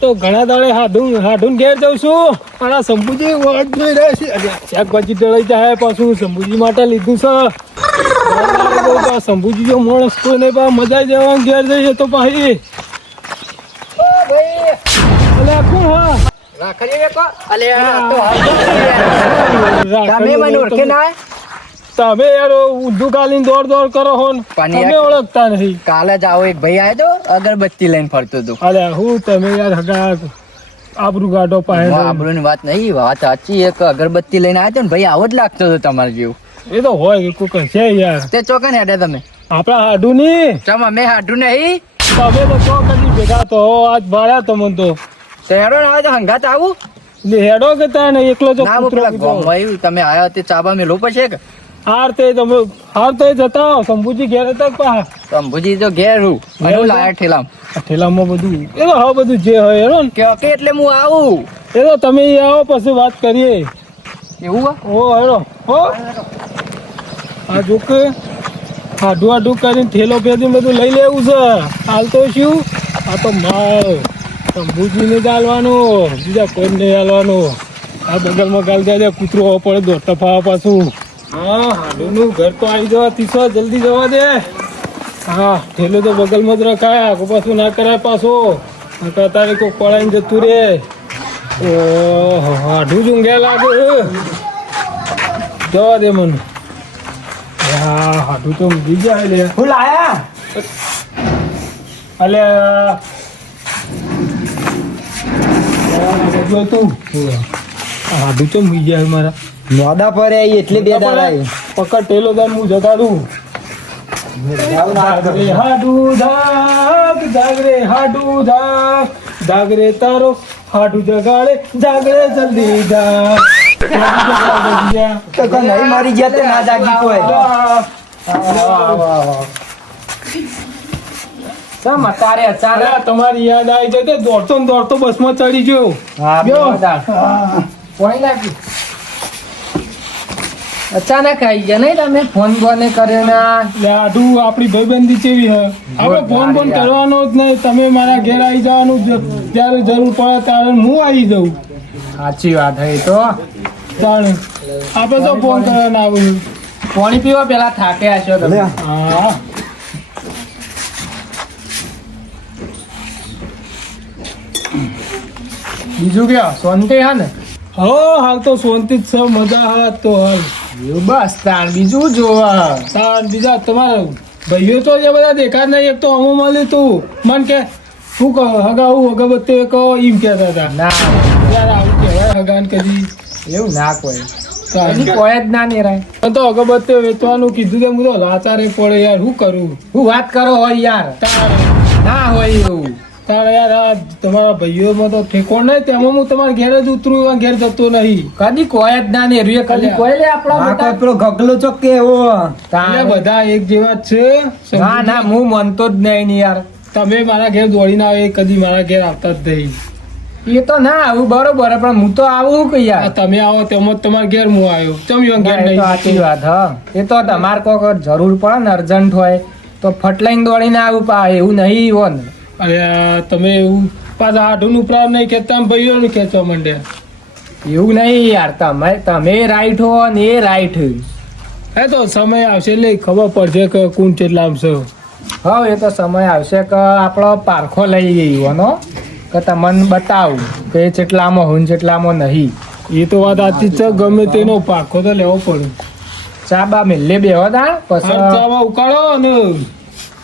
તો ઘણા દાડે હાડું હાડું ઘેર જઉં છું. મારા શંભુજી વાત જોઈ રહ્યા છે. શાકભાજી ડળાઈ જાય પાછું. શંભુજી માટે લીધું છે. શંભુજી જો માણસ કોઈ નહીં પા મજા જવા ઘેર જઈએ તો અલે કોણ હા? તમે મને ઓળખે ના? તમે યાર ઊંધું ગાલીને દોડ દોડ કરો હો તમે ઓળખતા નથી. કાલે જ આવો એક ભાઈ આવ્યો અગરબત્તી લઈને ફરતો હતો. અરે હું તમે યાર હગા આબરૂ ગાડો પાહે આબરૂની વાત નહીં વાત સાચી એક અગરબત્તી લઈને આવ્યો ને ભાઈ આવો જ લાગતો હતો તમારે જેવું. એ તો હોય કે કોઈ છે યાર. તે ચોકન હેડે તમે. આપણા હાડું ની ચમ અમે હાડું નહીં. તમે તો ચો કદી ભેગા તો આજ ભાડ્યા તમને તો. તો હેડો ને આવે તો હંગાત આવું. હેડો કે તાને એકલો જો ના તમે આયા તે ચાબા મેં લોકો છે કે હાર તે તમે હાર તો જતા શંભુજી ઘેર હતા પા તો તો ઘેર હું. અને લાયા ઠેલામ. ઠેલામાં બધું એ તો હા બધું જે હોય હેરો ને. કે એટલે હું આવું? એ તો તમે આવો પછી વાત કરીએ. એવું હે? હેરો હો. આ જો કે હાડું હાડું કરીને ઠેલો ફેરી બધું લઈ લેવું છે. હાલ તો શું? આ તો માલ. શંભુજીને જ હાલવાનું બીજા કોઈને નહીં હાલવાનું. આ બગલમાં ગાલ જાય કૂતરો પડે દોડતા ફાવા પાછું. હા હાડુનું ઘર તો આવી જવા તીસો જલ્દી જવા દે. હા ઠેલો તો બગલમાં જ રખાય કો પાછું ના કરાય પાછો. તારે કોઈ પડાઈને જતું રે. ઓહો હાડું જ ઊંઘ્યા લાગે. જવા દે મને. હા હાડું તો ઊંઘી જાય લે. હું લાયા? અલે જો તું આ હાડું તો ઊંઘી ગયા મારા. મોડા પર આવી એટલે બે દાડા આવી. પકડ પેલો દાન હું જતા દઉં હાડું જાગ જાગરે હાડું જાગ. જાગરે તારો હાડું જગાડે જાગરે જલ્દી જાગ તો નહીં મરી ગયા તો ના જાગી કોઈ. તારે અચાનક તમારી યાદ આવી જાય તો દોડતો ને દોડતો બસમાં ચડી ગયો. હા અચાનક આવી ગયા. નહીં તમે ફોન બોને કર્યો ના એટલે આપણી ભાઈબંધી કેવી હે? આપણે ફોન ફોન કરવાનો જ નહીં. તમે મારા ઘેર આવી જવાનું જ- જ્યારે જરૂર પડે ત્યારે હું આવી જાઉં. સાચી વાત હે તો. તાણે. આપણે તો ફોન કરવાના આવું પાણી પીવા પેલા થાકે છો તમે. હા. બીજું ક્યાં? શાંતિ હે ને? હો હાલ તો શાંતિ જ છે. મજા હા તો હાલ. બસ તાણ બીજું જોવા. તાર બીજા તમારા ભાઈઓ તો જે બધા દેખાડ નહીં એક તો અમો મળ્યું તું. મન કે શું કહો હગા હું અગરબત્તી કહો એમ કહેતા હતા. ના. યાર આવું કહેવાય હગાન કદી. એવું ના કોઈ. કોઈ જ ના નેરાય. તો અગરબત્તી વેચવાનું કીધું કે તો લાચારે પડે યાર શું કરું? હું વાત કરો હોય યાર. ના હોય એવું. તાર યાર આ તમારા ભાઈઓમાં તો ઠેકો નહીં તેમાં હું તમારા ઘેર જ ઉતરું ઘેર જતો નહીં. કદી કોઈ જ ના નિર્વે કદી કોઈ લે આપણા પેલો ગગલો ચોક કે એવો. બધા એક જેવા જ છે ના ના હું માનતો જ નહીં યાર. તમે મારા ઘેર દોડીને આવે એ કદી મારા ઘેર આવતા જ નહીં. એ તો ના આવું બરોબર પણ હું તો આવું કે યાર? તમે આવો તેમાં જ તમારા ઘેર હું આવ્યો. ચમ યો ઘેર નહીં? સાચી વાત હા. એ તો તમારે કોક જરૂર પડે ને અર્જન્ટ હોય તો ફટલાઈન દોડીને આવું પા એવું નહીં હોય ને અરે તમે એવું પાછા આઢું ઉપરામ નહીં ખેંચતા ને ભાઈઓનું ખેંચવા માંડ્યા એવું નહીં યાર તમે તમે રાઈટ હો ને એ રાઈટ એ તો સમય આવશે એટલે ખબર પડશે કે કોણ કેટલામ છે. હા એ તો સમય આવશે કે આપણો પારખો લઈ ગયો કે તમને બતાવું કે જેટલામાં હું જેટલામાં નહીં. એ તો વાત આથી છે ગમે તેનો પાકો તો લેવો પડે. ચા બા મિલે દાણ હાલ પછી ચાવા ઉકાળો અને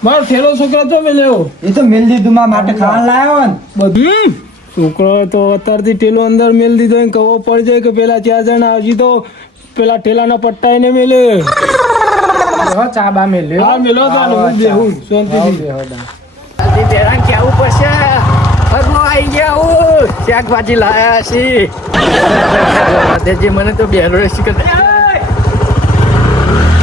મારો થેલો છોકરા તો મેં લેવો. એ તો મેલ દીધું માં માટે ખાવાનું લાવ્યો ને. બધું. છોકરો તો અત્યારથી ટેલો અંદર મેલ દીધો ને કવો પડી જાય કે પેલા ચાર જણા હજી તો પેલા ઠેલાના પટ્ટા એને મેલે. ચાબા ચા બા મિલે. હા મેલો ચાલો હું બેહું શાંતિથી. બેરાન કેવું પડશે આવી ગયા હું. શાકભાજી લાયા છે મને તો બેરો રેસી કરે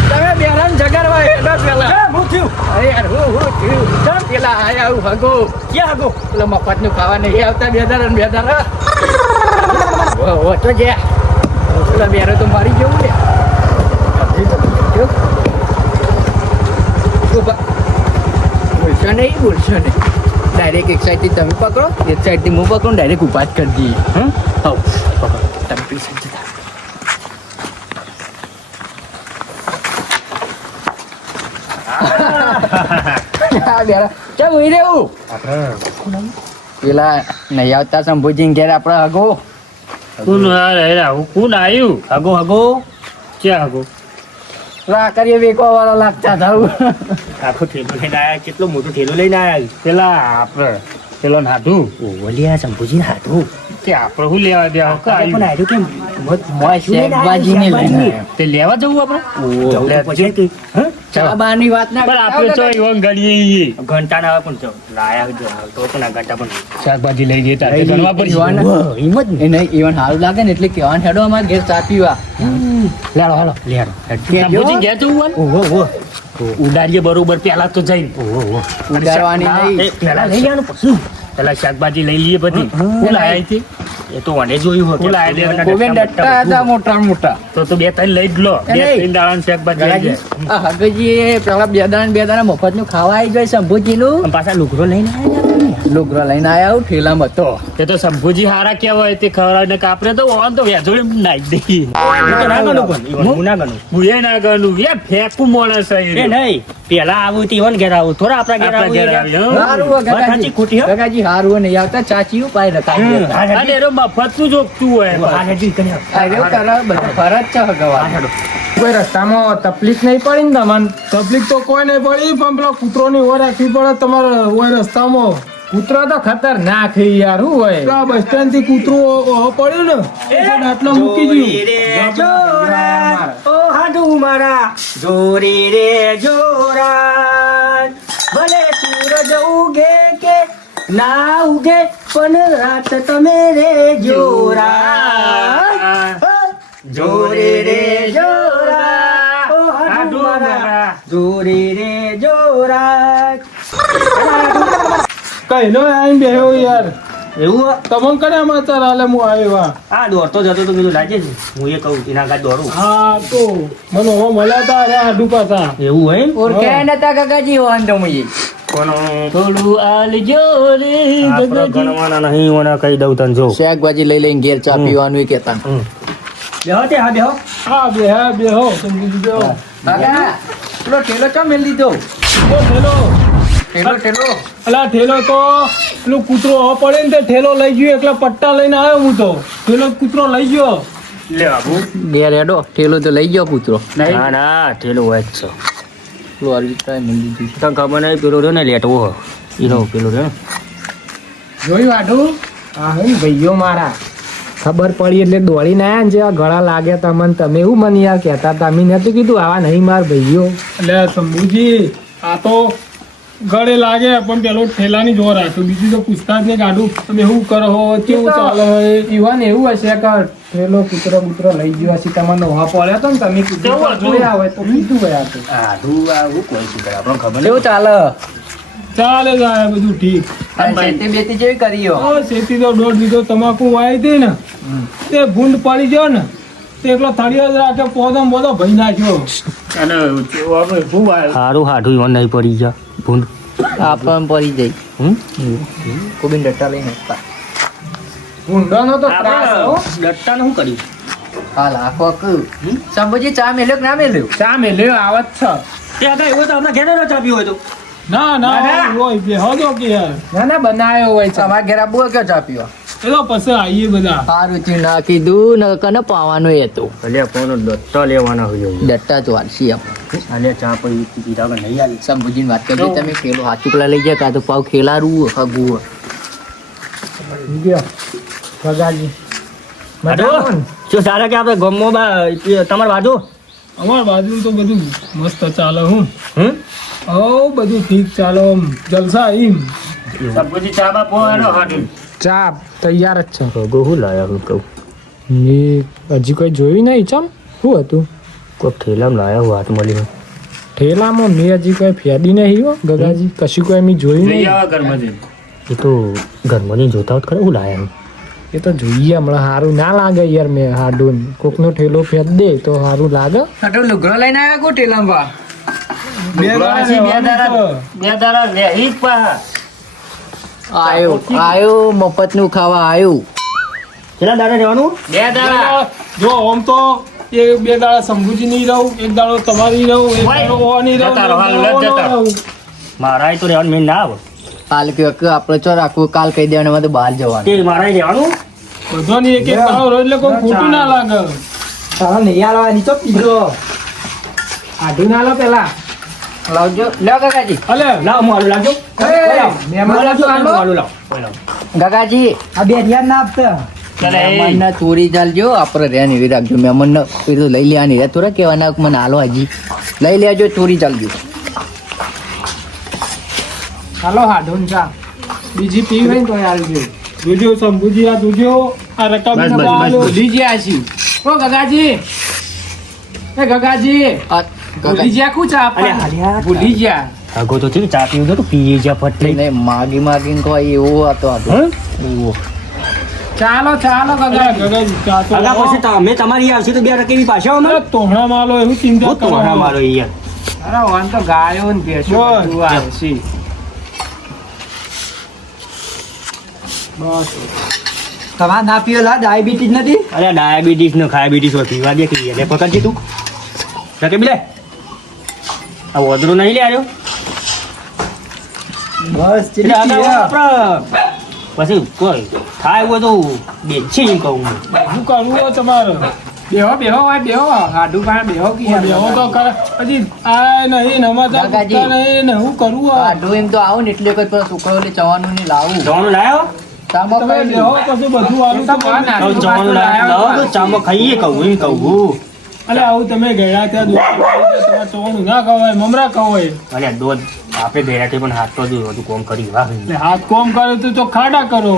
તમે બેરાન જગાડવા હેડો પેલા હું થયું અરે યાર, હું હું પેલા આયા આવું હગો ક્યાં હગો પેલા મફત ખાવા નહીં આવતા બે હજાર બે જે પેલા બેરો તો મારી જવું ને ભૂલશો નહીં ભૂલશો નહીં. ડાયરેક્ટ એક સાઈડથી તમે પકડો, એક સાઈડથી હું પકડું ડાયરેક્ટ ઊભા જ કરી દઈએ. હં તમે પેલી સાઈડ બેરા ચાલ ઉઈ રહેવું પેલા નહીં આવતા શંભુજી ઘેર આપણે હગો. કોણ કુન આવ્યું હગો હગો. ક્યાં હગો? રા કરીએ વેકો વાળા લાગતા થાઉ આખો થેલો લઈને આયા કેટલો મોટો થેલો લઈને આયા પેલા આપણે પેલો નાધું. ઓલિયા શંભુજી હાથું કે આપણે શું લેવા દે પણ હાર્યું કેમ? શેખબાજીને લઈને તે લેવા જવું આપણે? જવું પછી કે ચા વાત ના પણ આપણે તો કરતા. એવા ઘંટા ના પણ જો લાયા જો તો પણ આ ઘંટા પણ શાકભાજી લઈ જઈએ ગણવા પડશે ઈવાન- એમ જ એને ઈવન સારું લાગે ને એટલે કહેવાનું હેડો અમારે ઘેર ચા પીવા. લેડો હાલો. લેડો શંભુજી ઘેર જવું ઓહો ઓહો. ઉડાડીએ બરોબર પેલા તો જઈને. ઓહો ઉડાડવાની નહીં. પેલા લઈ જવાનું પછી. પેલા શાકભાજી લઈ લઈએ બધી. હા. લાયા એ તો મને જોયું હતું લાયા? કોબેન ડટ્ટા હતા મોટા મોટા. તો તો બે ત્રણ લઈ જ લો. બે ત્રણ દાણા શાકભાજી લઈ જાય. આ હગજી પેલા બે દાણા બે દાણા મફતનું ખાવા આવી ગઈ શંભુજી નું પાછા લુગરો લઈને આવ્યા લુગરો લઈને આયા હું ઠેલામાં હતો એ તો શંભુજી હારા કેવાય તે ખવડાવીને કાપરે તો ઓન તો વેજોડી નાખી દઈ હું તો ના ગણું પણ. હું? ના ગણું. હું એ ના ગણું. એ ફેંકું માણસ એ નહીં. પેલા આવું તો ઈવન ઘેર આવું. થોડા આપણા ઘેર આવું સાચી ખોટી ગગાજી હારું હો નહીં આવતા ચાચીયું પાઈ રખાઈ અને એનો મફતનું જોગતું હોય હા રહ્યો તારા બધા ફરજ છે હગવા કોઈ રસ્તામાં તકલીફ નહીં પડી ને તમને? તકલીફ તો કોઈ નહીં પડી પણ પેલો કૂતરોની ઓર રાખવી પડે તમારે ઓય રસ્તામાં. કૂતરો તો ખતરનાક છે યાર શું હોય? બસ સ્ટેન્ડથી કૂતરો પડ્યો પડ્યું ને આટલો મૂકી ગયું જોરા, ઓ હાડુ મારા. જોરી રે જોરા. ભલે ના ઉગે પણ રાત તમે રે જોરા. જોરે. રે જોરા. ઓ હાડુ મારા. જોરી રે જોરા. કઈ નો બે બેહ્યો યાર. એવું તમન કરે આમાં સમાચાર હાલે હું આવ્યો? આ આ દોડતો જતો તો કીધું લાગે છે હું એ કહું એના કાંઈ દોડું હા તો મને હવે મળ્યા તા અરે આડુ પાછા. એવું હોય? ઓર કે નતા કાકાજી વાંધો તો મુઈ થોડું આલજો રે ગણવાના નહીં ઓના કહી દઉં તને જો. શાકભાજી લઈ લઈને ઘેર ચા પીવાનું બેહો તે હા બેહો હા. બે હા સમજી કાકા પેલો ઠેલો ચા મેલ દીધો? ઠેલો. ઠેલો ઠેલો. અલા ઠેલો તો પેલું કૂતરો હો પડે ને તે ઠેલો લઈ ગયો એકલા પટ્ટા લઈને આવ્યો હું તો. ઠેલો કૂતરો લઈ ગયો. લે બાબુ. ઘેર હેડો ઠેલો તો લઈ ગયો કૂતરો. ના ના ઠેલો હોય જ છે. પેલું અરવિંદભાઈ મેલ દીધું તને ખબર નહીં પેલો રહ્યો ને લેટવો એનો પેલો રહ્યો. જોયું હા હે ભાઈઓ મારા ખબર પડી એટલે દોડીને આયા ને જેવા ગળા લાગ્યા તમને તમે એવું મને યાર કહેતા હતા નતું કીધું આવા નહીં માર ભાઈઓ એટલે શંભુજી આ તો ગળે લાગે પણ પેલો ઠેલાની જોર હતું બીજું તો પૂછતા જ નહીં ગાડું તમે શું કરો હો કેવું ચાલે ઈવન એવું હશે કે ઠેલો કૂતરો કૂતરો લઈ ગયો હશે તમારે નવા પડ્યા તો ને તમે હતું? જોયા હોય તો કીધું ગયા તો. આધું આવું કોઈ શું કરે આપણને ખબર કેવું ચાલે? ચાલે જાય બધું ઠીક. ખેતી બેતી જેવી કરીયો ઓ શેતી તો દોઢ વીઘો તમાકુ વાય હતી ને તે ભૂંડ પડી ગયો ને તે એકલો થળિયો જ રાખે પોદો ને બોધો ભઈ નાખ્યો. અને સારું હાડું નહીં પડી જા ભૂંડ? આપણ પડી જાય. હમ? કોબીન ડટ્ટા લઈને આપતા ભૂંડાનો તો ત્રાસ હો. આપણે હું શું કર્યું? હાલ આખો કુ સંભજી ચા મેલ્યો કે ના મેલ્યો? ચા મેલ્યો આવત છ. તે આગળ એવો તો આપણે ઘેર ન ચાપ્યું હોય તો. ના ના હોય બે હજો કે. ના ના બનાવ્યો હોય છે. તમારા ઘેર આબુ કે ચા પીવા? એ તો પછી આવીએ બધા. સારું ચી ના કીધું ને કને પાવાનું એ હતું. અલ્યા કોનો દત્તા લેવાના હોય દત્તા ડટ્ટા જ વારસી આપણે અલ્યા ચા પછી પીધા વગર નહીં આલી સબ બુજીન વાત કરજો તમે ખેલો હાચુકલા લઈ જાય કાં તો પાવ ખેલારું હગુ. ગયો ભગાજી. શું સારા કે આપણે ગમો બા તમારે બાજુ અમાર બાજુ તો બધું મસ્ત ચાલે હું. હમ? હો બધું ઠીક ચાલો જલસા એમ ચા બાપો ચા તૈયાર જ છે. ગો હું લાયા હું કહું. એ હજી કોઈ જોયું નહીં ચમ? શું હતું? કોઈ ઠેલામાં લાયા હું હાથ મળી ઠેલામાં મેં હજી કોઈ ફેદી નહીં હો ગગાજી. કશું કોઈ મેં જોયું નહીં. આવો એ તો ઘરમાં નહીં જોતા હોત ખરે હું લાયા હું. એ તો જોઈએ હમણાં સારું ના લાગે યાર મેં હાડું. કોકનો ઠેલો ફેદ દે તો સારું લાગે. તો લુગડો લઈને આવ્યા કો ઠેલામાં? બે દારા બે દારા વેહી જ પા આયો આયો મફતનું ખાવા આયો. કેટલા દાડા રહેવાનું? બે દાડા. જો આમ તો એ બે દાડા શંભુજી નહીં રહું એક દાડો તમારી રહું એક દાડો ઓની રહું. મારા તો રહેવાનું મેં ના આવું. કાલ કયો કે આપણે ચો રાખવું કાલ કહી દેવાનું એમાં તો બહાર જવાનું. તે મારા રહેવાનું? બધાની એક એક દાડો રહે એટલે કોઈ ખોટું ના લાગે. તારા નહીં આલવા નીચો પીધો. આઢું ના લો પેલા. લાવજો. લ્યો કાકાજી અલે લાવ હું લાવજો. મહેમાન તો આલો. લાવ કાકાજી આ બે ધ્યાન ના આપતા. મહેમાનને ચોરી ચાલજો. આપણે રહ્યા એવી રાખજો. મહેમાનને પેલું લઈ લેવાની રહ્યા થોડા કહેવાના મને હાલો હાજી. લઈ લેજો ચોરી ચાલજો. ચાલો હાઢું ચા. બીજી પીવી હોય ને તોય આલજો. જોજો શંભુજી આ જોજો આ છી ઓ ગગાજી. એ ગગાજી. આ ભૂલી ગયા કું ચા અરે ભૂલી ગયા. આગો તો થયું ચા પીવું તો પીએ જા ફટ લઈ માગી માગીને કોઈ એવો હતો આ તો. ચાલો ચાલો. પછી તમે તમારી આવશે તો બે રકેવી પાછો અમે તોહણા માલો એવું ચિંતા કરો મારો યાર. અરે વાન તો ગાયો ને ભેંસો. બધું આવશે બસ. તમારે ના પીઓ લા ડાયાબિટીસ નથી? અરે ડાયાબિટીસ નો ખાયાબિટીસ હોય પીવા દે કે લે પકડજી તું. રકે બિલે આ ઓદરો નહીં લે બસ પછી કોઈ થાય એવું તો બેચી એમ કહું હું. શું કરવું તમારે? બેહો બેહો આ બેહો. આડું પાસે બેહો કે બેહો તો કરે પછી આ નહીં નમાતા કાકાજી. નહીં ને હું કરું આઢું એમ તો આવો ને એટલે કોઈ પેલો છોકરો લે ચવાનું ને લાવું. જવાનું લાયો? ચામો બેહો પછી બધું તો લાયો. ખાઈએ કહું એમ કહું. અલે આવું તમે ગયા ત્યાં દુકાન તમારે ના ખવાય મમરા ખવાય. અરે દોધ આપે ગયા પણ હાથ તો જો હતું કોમ કરી વાહ. એટલે હાથ કોમ કરે તો તો ખાડા કરો.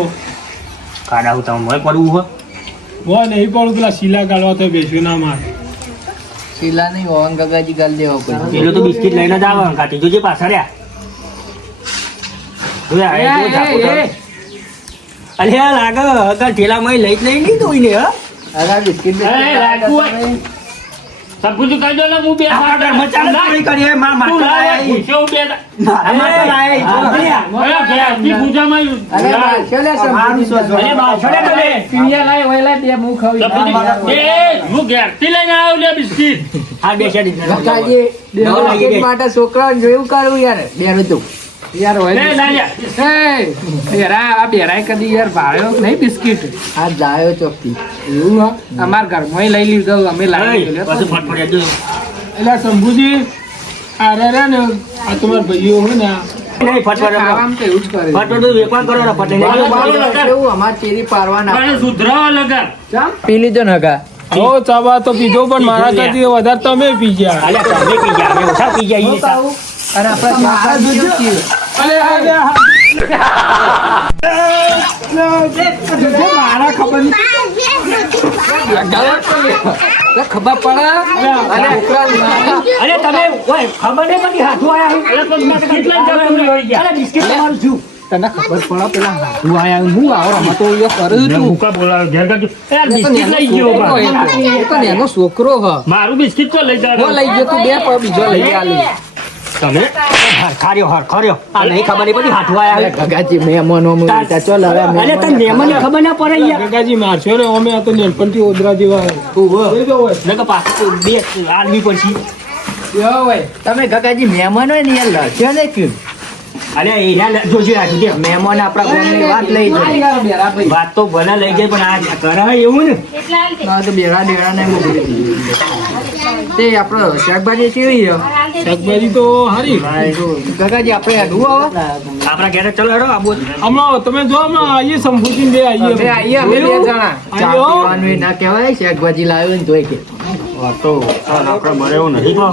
ખાડા હું તમે મોય પડવું હો? હો નહીં પડું પેલા શીલા ગાળવા તો બેસ્યું ના માર. શીલા નહીં ઓન ગગાજી ગાલ દેવા પડે. પેલો તો બિસ્કિટ લઈને જ આવવાનું કાઢી જોજે પાછા રહ્યા. અરે લાગે અગર ઠેલામાં લઈ જ લઈ નહીં તો ને હા? અરે બિસ્કિટ રાખવું. સબકુછ કહી દો ને હું બે કરી, મારા. મારા અરે લાય, ઓય લાય, બે. હા. માટે છોકરાઓને જોયું કરવું યાર બે તું. યાર. એ, બેરા આ બેરાય કદી યાર ભાળ્યો નહીં બિસ્કિટ. આ જાયો ચોકથી. એવું હા? અમાર ઘરમાં લઈ લીધો અમે લાવી. એટલે શંભુજી આ રે ને આ તમારા ભાઈઓ હોય ને. પી લીધો ને હગા. તો પીધો પણ મારા કરતી વધારે તમે પી ગયા. પી ગયા, આપણે ખબર પડે અરે તમે ખબર નહીં હાથું બિસ્કિટ. તને ખબર પડે પેલા હાથું આયા હું? આવો રમતો તો કરું તું. ભૂકા બોલાવે, ઘેર બિસ્કિટ લઈ ગયો. તો નેનો છોકરો હ. મારું બિસ્કિટ તો લઈ જાય લઈ ગયો તું બે પણ બીજો લઈ આલી. તમે? હરખાર્યો હરખાર્યો હરખા આ નહીં ખબર નહીં પડી હાથવા આયા હે? ગગાજી મહેમાનો મળતા ચલ હવે અરે તને મહેમાનની ખબર ના પડે યાર. ગગાજી મારશો ને અમે આ તો નાનપણથી ઓદરા જેવા ઊભો. હોય જો હોય? નકર પાછું બે આલવી પડશે. યો હોય? તમે ગગાજી મહેમાન હોય ને યાર લડશો ને ક્યું? અરે એના જોજો રાખી દે મહેમાન આપણા ગામની વાત લઈ જાય યાર બેરા ભાઈ. વાત તો ભલે લઈ જાય પણ આ કરે એવું ને? હા તો બેડા બેડા ને તે આપણો શાકભાજી કેવી છે? શાકભાજી તો હારી. કાકાજી આપણે અડવું આવે આપણા ઘેરે ચલો હેડો આબુ હમણાં તમે જો હમણાં આવીએ સંભૂતિ બે આવીએ બે આઈએ અમે બે જણા. ચા પીવાનું ના કહેવાય શાકભાજી લાવ્યો ને તોય કે. તો આપણે મરે એવું નથી. કહો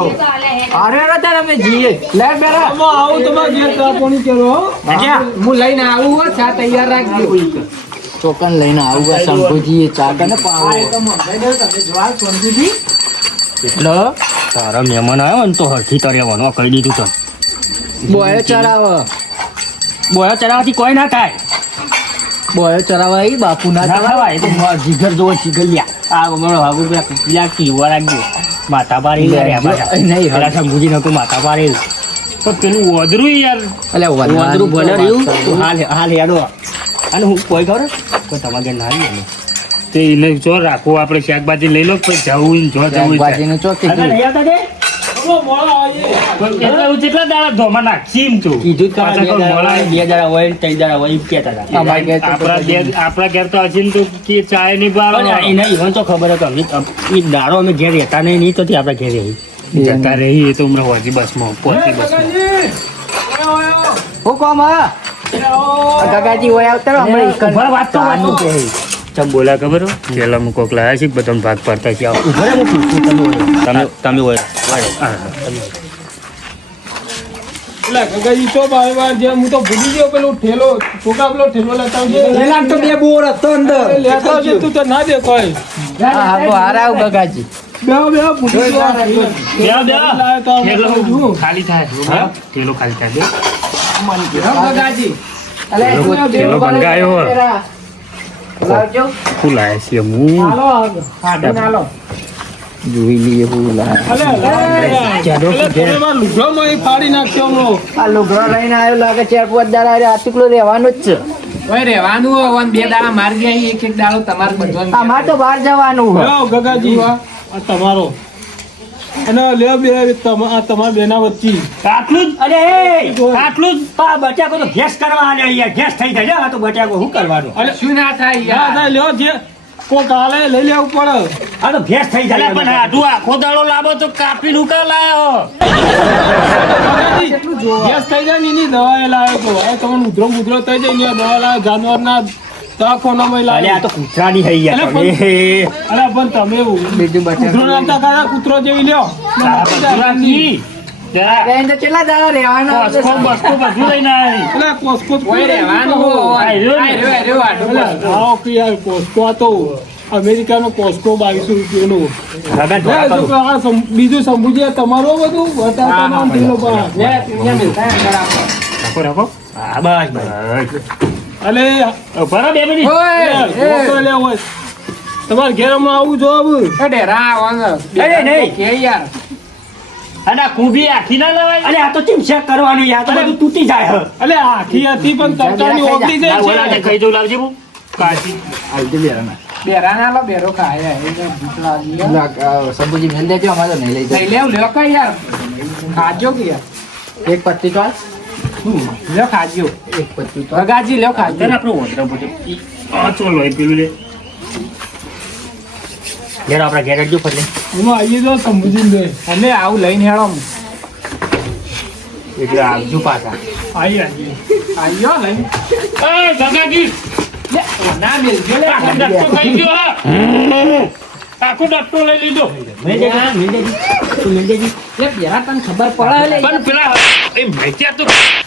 અરે અરે તાર અમે જઈએ. લે બેરા આમાં આવું તમારે ઘેર ચા કરો હું. લઈને આવું હો ચા તૈયાર રાખજો. ચોકન લઈને આવું આ શંભુજી ચા કને પાવો એટલે તારા મહેમાન આવ્યો ને તો હરખી તરેવાનો કહી દીધું તને બોયો ચરાવો બોયો ચડાવવાથી કોઈ ના થાય. બોયો ચરાવાય બાપુ ના ચરાવાય તો જીગર જોવો જીગર લ્યા. આ અમારો હાગુ પેલા કીવા રાખજો માતા પારી નહીં, પેલા શંભુજી નતું માતા પારેલ પણ પેલું વધરું યાર. અલે વાંદરું ભલે રહ્યું. હાલ હાલ હેડો. અને હું કોઈ ખબર? તો તમારે ઘેર ના આવી તે એને જો રાખવું આપણે શાકભાજી લઈ લો પછી જવું ને જો જવું થાય. શાકભાજીનું ચો કીધું લઈ આવતા કે પણ કેટલા દાડા ધોમાં નાખી તું? કીધું જ બે દાડા હોય, બે દાડા હોય ને ત્રણ દાડા હોય એમ હતા. અમારે ઘેર તો આપણા ઘેર આપણા ઘેર તો હજી તો કે ચાય નહીં બાર એને ઈવન તો ખબર હતો એ દાડો અમે ઘેર રહેતા નહીં નહીં તો તે આપણે ઘેર રહી. જતા રહી એ તો હમણાં હોજી બસમાં પહોંચી બસમાં. હું કોમ હા? કાકાજી હોય આવતા હમણાં વાત તો ચાનું કે ચમ બોલા ખબર હો? પેલા હું કોક લાયા છે બધાને ભાગ પાડતા છે? આવો. ઊભા રહો, તમે. તમે તમે હોય. ગગાજી તો બાર બાર જે હું તો ભૂલી ગયો પેલું ઠેલો ટોકા પેલો ઠેલો લેતા આવજે. તો બે બોર હતો અરે લેતા આવજે તું તો ના દે કોઈ. હા બે બે ભૂલી ગયો. ઠેલો. ખાલી થાય. ખાલી અલે ભંગાયો હો. પેલા. લાવજો. શું લાયા છે હું હાલો હાડો નાલો જોઈ લઈએ ફાડી નાખ્યો આ લુગડો લઈને આવ્યો લાગે ચાર પાંચ દાડા રહેવાનો જ છે. રહેવાનું હોય, બે દાડા માર ગયા એક એક દાડો તમારે અમારે તો બહાર જવાનું હોય. ગગાજી. તમારો. અને લે બે તમ- આ તમારા બેના વચ્ચે આટલું જ? અરે એ, આટલું જ? પા બટાકો તો ગેસ કરવા આલે અહીંયા. ગેસ થઈ જાય. આ તો બટાકો શું કરવાનો? અરે શું ના થાય યાર? થાય લ્યો જે કો કાલે લઈ લેવું પડે આ તો ગેસ થઈ જાય. પણ હાડું આખો દાડો લાવો તો કાપી નું લાયો. ગેસ થઈ જાય ને એની દવા લાવ્યો તો. હવે તમને ઉધરો ઉધરો થઈ જાય ને દવા લાવ્યો જાનવરના દવાખાનામાં અરે આ તો કૂતરાની થઈ ગયા અલે પણ- એ, અરે પણ તમે બીજું કૂતરો ખાતા કૂતરો જેવી લ્યો તો ને. યાર અમેરિકાનો કોસ્કો બાવીસો રૂપિયાનો આ બીજું આ તમારું બધું ને બસ બસ અલે ભરા બે મિનિટ. ઓય લે હોય. તમારે ઘેર હમણાં આવું જો હવે. અરે નહીં અને આ કુબી આખી ના લવાય? અરે આ તો ચીમ ચેક કરવાનું યાર તો બધું તૂટી જાય હે. અલે આખી હતી પણ તરતાની ઓગળી જાય ઓલા છે ખાઈ જવું લાવજે હું કાચી. સબુજી મેલ દેજો અમારે નહીં લઈ જાવ એક પત્તી તો આલ. એક પત્તી તો. આલ. તને આપણો ઓર્ડર પડે આ ચોલો એ પેલું લે. ઘેર આપણા ઘેર જ જો ફરલે એમાં આવીએ તો સમજીને જોઈ. એટલે આવજો પાછા. આવીએ, આવીએ. એ ગગાજી આખો ડટ્ટો ખાઈ ગયો હા. આખો ડટ્ટો લઈ લીધો. મિલ દેજી તું મિલ દેજી પેલા એ મેચ્યા એ હે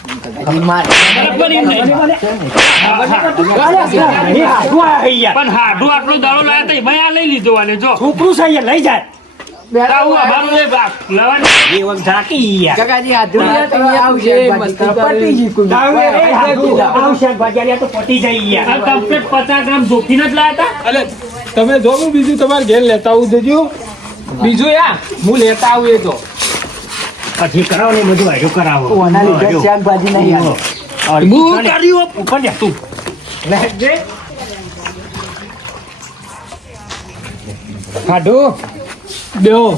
પણ હાડું આટલો દાડો લાયા તો આ લઈ લીધો આને જો છોકરું છે લઈ જાય તમે આવશે શાકભાજી કરી. દાવે એ હાથું આવું શાકભાજી આલ્યા તો પતી જાય આ યાર કમ્પ્લીટ પચાસ ગ્રામ જોખીને જ લાયા હતા અલે તમે જો બીજું તમારે ઘેર લેતા આવું જજો બીજું યા હું લેતા આવું એ તો. પછી કરાવો ને બધું હાર્યું કરાવો. ઓના લીધે શાકભાજી નહીં આવે. હું. કર્યું ઉપર લે તું બેહો.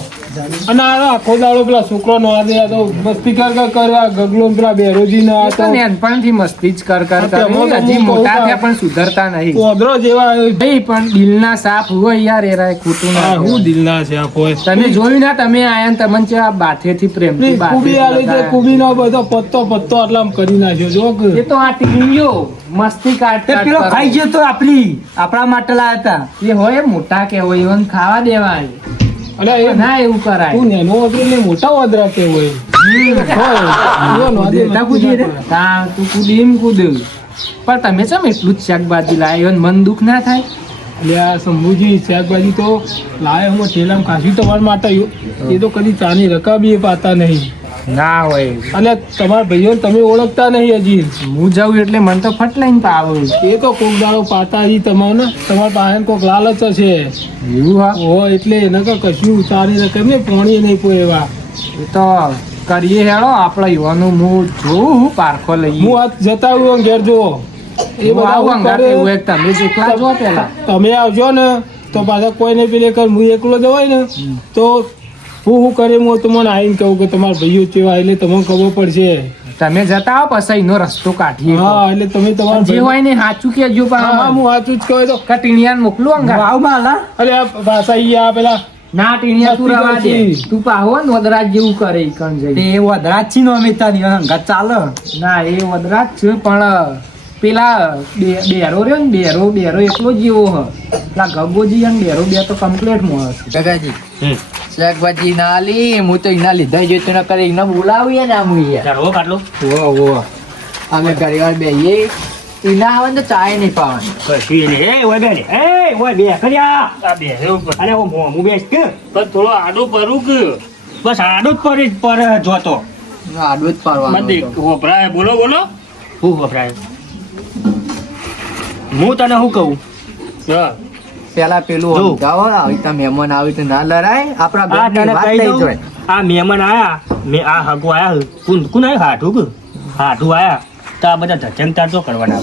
અને આ આખો દાડો પેલા છોકરો નો આ આ તો મસ્તી કર કર કરવા ગગલો પેલા બેરોજી ના તો નાનપણથી મસ્તી જ કર કર તો કરે. હજી મોટા થયા પણ સુધરતા નહીં. પોદરો જેવા ભાઈ પણ દિલના સાફ હોય યાર એરાય ખોટું ના હું. દિલના છે આ કોઈ તમે જોયું ના તમે આયા ને તમને છે આ બાથેથી પ્રેમથી કુબી આલી લીધે કુબી નો બધો પત્તો પત્તો આટલા કરી નાખ્યો જો એ તો આ ટીવીઓ મસ્તી કાટ કાટ પેલો ખાઈ ગયો તો આપણી આપણા માટે લાયા હતા. એ હોય મોટા કે હોય એવન ખાવા દેવાય. એ ના એવું કરાય. તું નેનો વદરો ને મોટા વદરા કે હોય? તા તું કુદી એમ કુદ પણ તમે ચમ એટલું જ શાકભાજી લાવ્યો ને મન દુઃખ ના થાય? એટલે આ શંભુજી શાકભાજી તો લાવે હું ઠેલામાં ખાસી તમારા માટે એ તો કદી ચાની રકાબી પાતા નહીં. ના હોય. અને તમારા ભાઈઓ તમે ઓળખતા નહીં હજી. હું જાઉં એટલે મને તો ફટ લઈને આવું. એ તો કોક દાડો પાતા હજી ને. તમારા પાસે કોક લાલચ હશે. એવું હા? હો એટલે એને તો કશું ઉતારી રકમ ને પોણી નહીં પોય એવા. એ તો કરીએ હેડો આપણે યુવાનો હું જોઉં પારખો લઈ. હું આ જતા આવું ઘેર જુઓ. એ આવું તમે એકલા જો પેલા. તમે આવજો ને. તો પાછા કોઈને પેલે કર હું એકલો જવાય ને. તો હું શું કરે? હું તમને આવીને કહું કે તમારા ભાઈઓ કેવા એટલે તમને ખબર પડશે. તમે જતા આવો પછી એનો રસ્તો કાઢીએ. હા એટલે તમે તમારા જે ભાઈ- હોય ને સાચું કેજો હા હા, હું સાચું જ કહું તો. કટીણિયાને મોકલું અંગા વાવમાં હાલા અરે આ ભાષા ઈ આ પેલા ના ટીણિયા તું રવા દે. તું પાહો ને વદરાજ જેવું કરે ઈ કણ જઈ એ વદરાજ છે નો અમિતા ની અંગા ચાલે. ના એ વદરાજ છે પણ પેલા બે- બેરો રહ્યો ને બેરો બેરો એકલો જ જેવો હ. પેલા ગગોજી અને બેરો બે તો કમ્પ્લેટ મળે છે કાકાજી શાકભાજી ના આલી હું તો એના લીધા જ જોઈતું ન કરે એને બોલાવીએ ને આમ ઈએ. અમે ઘણીવાર બેહીએ. એના આવે ને તો ચાય નહીં પાવાની. કશી નહીં. એ ઓય બેન. એ ઓય બે કર્યા આ. બે અરે હું મોમું બેસ કે? પણ થોડો આડો પરું કે? બસ આડો જ પરી પર જોતો. આડું જ પાડવાનું મત વપરાય. બોલો બોલો. હું વપરાય. હું તને શું કહું? પેલા પેલું. સમજાવો આવી રીતે મહેમાન આવી તો ના લડાય આપણા ઘરની વાત લઈ જોય. આ મહેમાન આયા મે આ હગુ આયા કુન કુન આયા હાઠું કુ? હાઠું આયા. તો આ બધા ધચંગતા તો કરવાના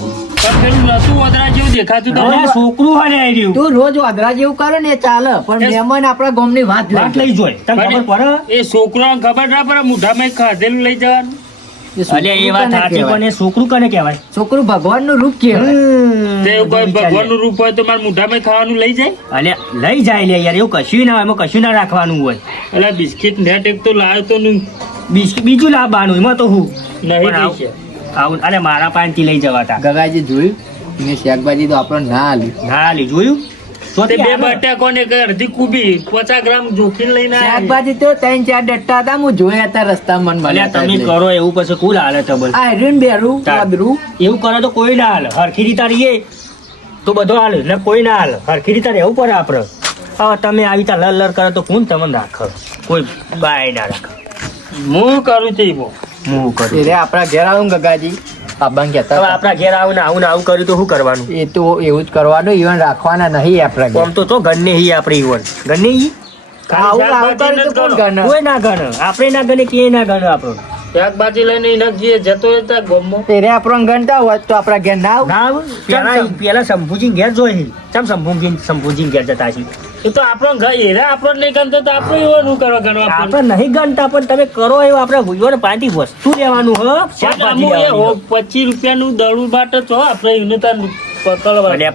છોકરું હને આવી રહ્યું. તું રોજ વાદરા જેવું કરે ને ચાલે પણ મહેમાન આપણા ગામની વાત વાત લઈ લઈ જોય. તને ખબર પડે? એ છોકરાને ખબર ના પડે મોઢામાં ખાધેલું લઈ જવાનું. જાય. એ વાત સાચી પણ એ છોકરું કને કહેવાય? છોકરું ભગવાનનું રૂપ કહેવાય. તે કોઈ ભગવાનનું રૂપ હોય તો મારે મોઢામાં ખાવાનું લઈ જાય? અલે લઈ જાય લે યાર એવું કશું ના હોય એમાં કશું ના રાખવાનું હોય. એટલે બિસ્કિટ નેટ એક તો લાવ્યો તો નું. બીજ- બીજું લાવવાનું એમાં તો હું. નહીં આવું-. અરે મારા પાનથી લઈ જવાતા. ગગાજી જોયું? ને શાકભાજી તો આપણે ના આલી ના આલી જોયું? તો તે તે બે. બટાકો ને અડધી કુબી પચાસ ગ્રામ જોખીને લઈને શાકભાજી તો ત્રણ ચાર ડટ્ટા હતા હું જોયા હતા રસ્તા મન અલ્યા તમે કરો એવું પછી કુલ હાલે તબલ આ રીન બેરું તાર. એવું કરો તો કોઈ ના હાલ. હરખી રીતે રહીએ તો બધો હાલ. ને કોઈ ના હાલ. હરખી રીતે રહેવું પડે આપણે હવે તમે આવી રીતે લર લર કરો તો કોણ તમને રાખો. કોઈ બાય ના રાખો. હું કરું છું. હું કરું. એટલે આપણા ઘેર આવું ગગાજી. આબાને કહેતા હવે આપણા ઘેર આવું ને આવું ને આવું કર્યું તો શું કરવાનું? એ તો એવું જ કરવાનું ઈવન રાખવાના નહીં આપણા ઘેર. આમ તો તો ગણને હી આપણે ઈવન ગણને હી? આવું આવું કરે તો કોણ ગણ? કોઈ ના ગણે. આપણે ના ગણે કે ના ગણે આપણો. શાકભાજી લઈને જે જતો રહેતા ગોમમાં ત્યારે આપણો ગણતા હોય તો આપણા ઘેર ના ના પેલા પેલા શંભુજી ઘેર જોઈ ચમ શંભુજી શંભુજી ઘેર જતા છે એ તો આપણો ઘર એરા આપણો નહીં ગણતો તો આપણે એવો નું કરવા ગણવા આપણે નહીં ગણતા પણ તમે કરો એવું આપણે ભૂલવાનો પાંચથી વસ્તુ લેવાનું હ. શાકભાજી અમુક એ લેવાની. હો- પચીસ રૂપિયાનું દળું બાટ તો આપણે એને તાર ભલે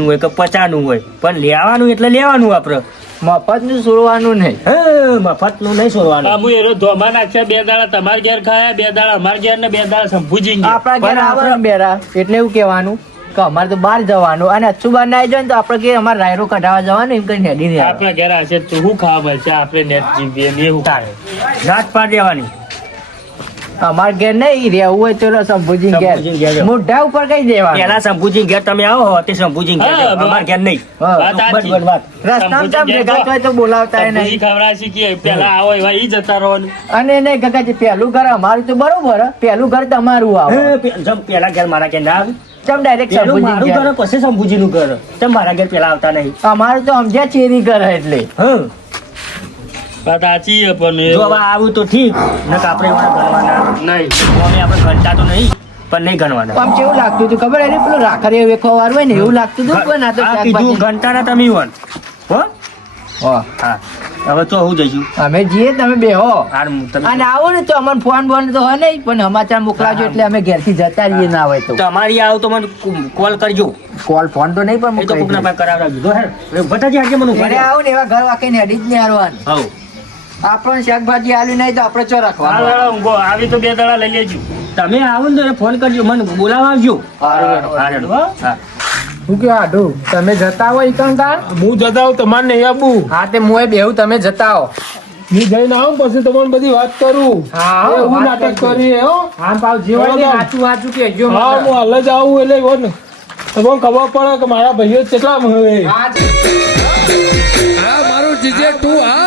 હોય કે પચાનું હોય પણ લેવાનું એટલે લેવાનું આપણે મફતનું છોડવાનું નહીં. હે મફતનું નહીં છોડવાનું અમુ એરો ધોમા નાખ્યા બે દાડા તમાર ઘેર ખાયા બે દાડા અમાર ઘેર ને બે દાડા સંભુજી. આપણા ઘેર આપણે- બેરા એટલે એવું કહેવાનું કે અમારે તો બહાર જવાનું અને અચ્છું બહાર ના આવી જાય ને તો આપણે કે અમારે રાયરો કઢાવા જવાનું એમ કઈ હેડી નહીં આપણા ઘેર હશે તો શું ખાવા મળશે? આપણે નેટ જીવીએ ને એવું. જાત પાડી દેવાની. અમારે ઘેર નહીં રહેવું હોય તો શંભુજી ઘેર. મોઢા ઉપર કઈ દેવા પેલા શંભુજી ઘેર તમે આવો હો તે શંભુજી ઘેર. અમારા ઘેર નહીં. રસ્તામાં તમે ભેગા થાય તો બોલાવતા પેલા આવો એવા ઈ જતા રહેવાનું અને નહીં કાકાજી પહેલું ઘર અમારું તો બરોબર હે. ઘર તમારું આવે. જમ પેલા ઘેર મારા ઘેર ના આવે. ચમ ડાયરેક્ટ પેલું શંભુજી મારું ઘર. પછી શંભુજી નું ઘર. ચમ મારા ઘેર પેલા આવતા નહીં. અમારું તો સમજ્યા ચેરી ઘર એટલે. હા. વાત સાચી છે પણ જો હવે આવું તો ઠીક નક આપણે ગણવાના. નહીં. અમે આપણે ગણતા તો નહીં પણ નહીં ગણવાના. આમ કેવું લાગતું હતું ખબર એને પેલું રાખડીયો વેખવા વાળું હોય ને એવું લાગતું હતું પણ આ તો કીધું ગણતા ના તમે વન હો? હા. હા. હવે તો હું જઈશું. અમે જઈએ તમે બે હો હાર તમે અને આવો ને તો અમને ફોન બોન તો હોય નહીં પણ સમાચાર મોકલાવજો એટલે અમે ઘેરથી જતા રહીએ ના હોય તો. તમારી આવો તો મને કોલ કરજો. કોલ ફોન તો નહીં પણ એ તો કોકના મોકલાવી પાસે કરાવડાવજો. જો હે એ બટાજી આજે મને ઘરે આવો ને એવા ઘર વાંકીને અડી જ નહીં હારવાનું હઉ. આપણને શાકભાજી આલી નહીં તો આપણે ચો રાખવા ઊંઘો. આવી તો બે દાડા લઈ લેજો. તમે આવો ને તો ફોન કરજો. મને બોલાવા આવજો. હા. હા. કે આઢું તમે જતા હોય ઈકણ હું જતા આવું તમારે નહીં આપું હા તે મુએ બેહું તમે જતા આવો હું જઈને આવું પછી તમને બધી વાત કરું. હા, હું નાટક કરી હો. હા પાવ જે હોય ને બરાબર. સાચું સાચું કહેજો હા. હું હાલ જ આવું એટલે એવો ને તમને ખબર પડે કે મારા ભાઈઓ કેટલા મળે હા આ મારું જીજે તું આ